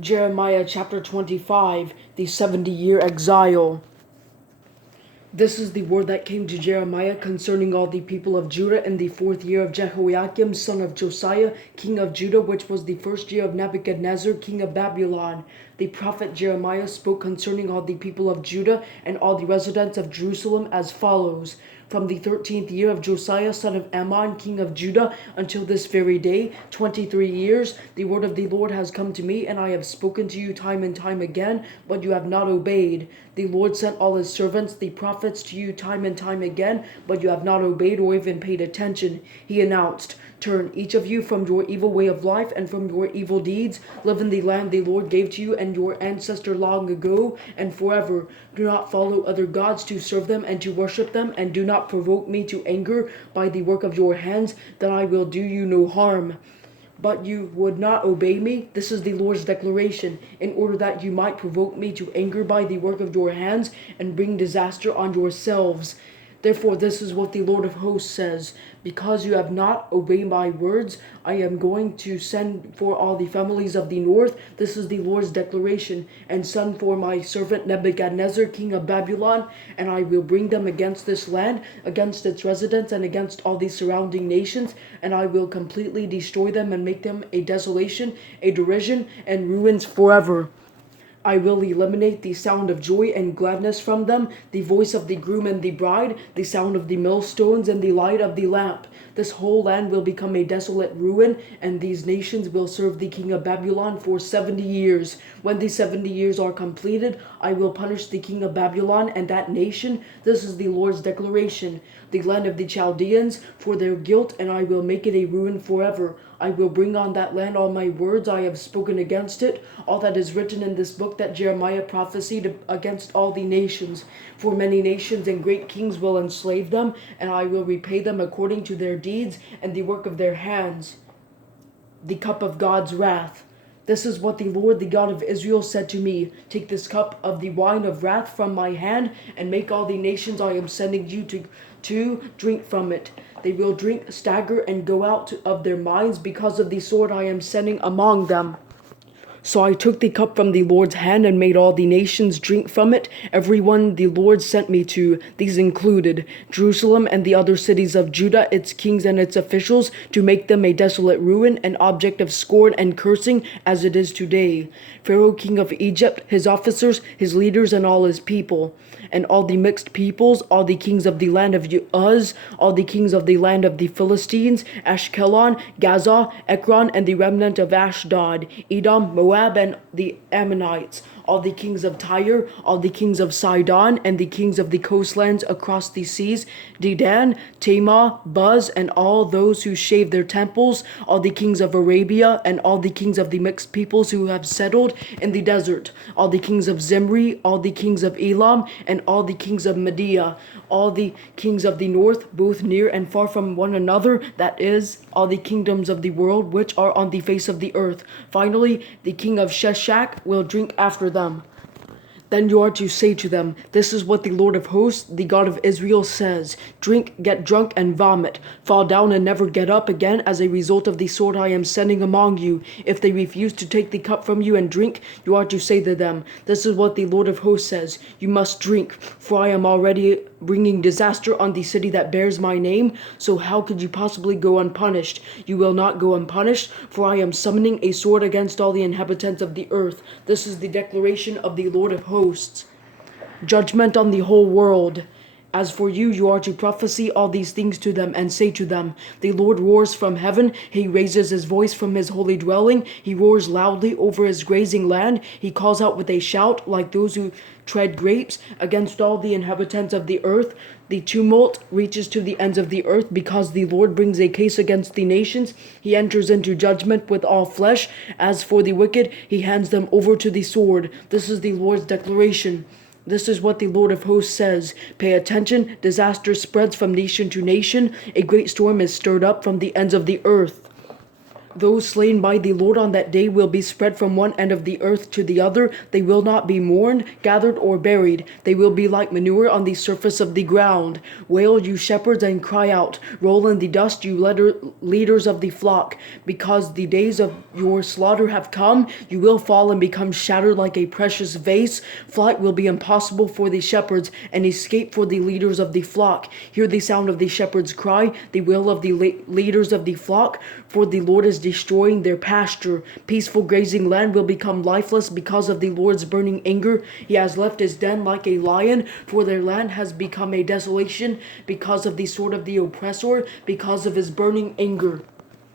Jeremiah chapter 25, the 70-year exile. This is the word that came to Jeremiah concerning all the people of Judah in the 4th year of Jehoiakim, son of Josiah, king of Judah, which was the 1st year of Nebuchadnezzar, king of Babylon. The prophet Jeremiah spoke concerning all the people of Judah and all the residents of Jerusalem as follows. From the 13th year of Josiah, son of Ammon, king of Judah, until this very day, 23 years, the word of the Lord has come to me, and I have spoken to you time and time again, but you have not obeyed. The Lord sent all his servants, the prophets, to you time and time again, but you have not obeyed or even paid attention. He announced, "Turn, each of you, from your evil way of life and from your evil deeds. Live in the land the Lord gave to you and your ancestor long ago and forever. Do not follow other gods to serve them and to worship them, and do not provoke me to anger by the work of your hands, then I will do you no harm." But you would not obey me. This is the Lord's declaration, in order that you might provoke me to anger by the work of your hands and bring disaster on yourselves. Therefore, this is what the Lord of hosts says: because you have not obeyed my words, I am going to send for all the families of the north. This is the Lord's declaration, and send for my servant Nebuchadnezzar, king of Babylon, and I will bring them against this land, against its residents, and against all the surrounding nations, and I will completely destroy them and make them a desolation, a derision, and ruins forever. I will eliminate the sound of joy and gladness from them, the voice of the groom and the bride, the sound of the millstones and the light of the lamp. This whole land will become a desolate ruin, and these nations will serve the king of Babylon for 70 years. When the 70 years are completed, I will punish the king of Babylon and that nation. This is the Lord's declaration: the land of the Chaldeans, for their guilt, and I will make it a ruin forever. I will bring on that land all my words I have spoken against it, all that is written in this book that Jeremiah prophesied against all the nations. For many nations and great kings will enslave them, and I will repay them according to their deeds and the work of their hands. The cup of God's wrath. This is what the Lord, the God of Israel, said to me: take this cup of the wine of wrath from my hand, and make all the nations I am sending you to drink from it. They will drink, stagger, and go out of their minds because of the sword I am sending among them. So I took the cup from the Lord's hand and made all the nations drink from it, every one the Lord sent me to. These included Jerusalem and the other cities of Judah, its kings and its officials, to make them a desolate ruin, an object of scorn and cursing, as it is today. Pharaoh, king of Egypt, his officers, his leaders, and all his people, and all the mixed peoples, all the kings of the land of Uz, all the kings of the land of the Philistines, Ashkelon, Gaza, Ekron, and the remnant of Ashdod, Edom, Moab, and the Ammonites, all the kings of Tyre, all the kings of Sidon, and the kings of the coastlands across the seas, Dedan, Tamar, Buz, and all those who shave their temples, all the kings of Arabia, and all the kings of the mixed peoples who have settled in the desert, all the kings of Zimri, all the kings of Elam, and all the kings of Media, all the kings of the north, both near and far from one another, that is, all the kingdoms of the world which are on the face of the earth. Finally, the king of Sheshach will drink after them. Then you are to say to them, this is what the Lord of hosts, the God of Israel, says: drink, get drunk, and vomit. Fall down and never get up again as a result of the sword I am sending among you. If they refuse to take the cup from you and drink, you are to say to them, this is what the Lord of hosts says: you must drink, for I am already bringing disaster on the city that bears my name. So how could you possibly go unpunished? You will not go unpunished, for I am summoning a sword against all the inhabitants of the earth. This is the declaration of the Lord of hosts. Judgment on the whole world. As for you, you are to prophesy all these things to them, and say to them, the Lord roars from heaven, he raises his voice from his holy dwelling, he roars loudly over his grazing land, he calls out with a shout like those who tread grapes against all the inhabitants of the earth. The tumult reaches to the ends of the earth, because the Lord brings a case against the nations. He enters into judgment with all flesh. As for the wicked, he hands them over to the sword. This is the Lord's declaration. This is what the Lord of hosts says: pay attention, disaster spreads from nation to nation, a great storm is stirred up from the ends of the earth. those slain by the Lord on that day will be spread from one end of the earth to the other. They will not be mourned, gathered, or buried. They will be like manure on the surface of the ground. Wail, you shepherds, and cry out. Roll in the dust, you leaders of the flock. Because the days of your slaughter have come, you will fall and become shattered like a precious vase. Flight will be impossible for the shepherds, and escape for the leaders of the flock. Hear the sound of the shepherd's cry, the wail of the leaders of the flock, for the Lord is destroying their pasture. Peaceful grazing land will become lifeless because of the Lord's burning anger. He has left his den like a lion, for their land has become a desolation because of the sword of the oppressor, because of his burning anger.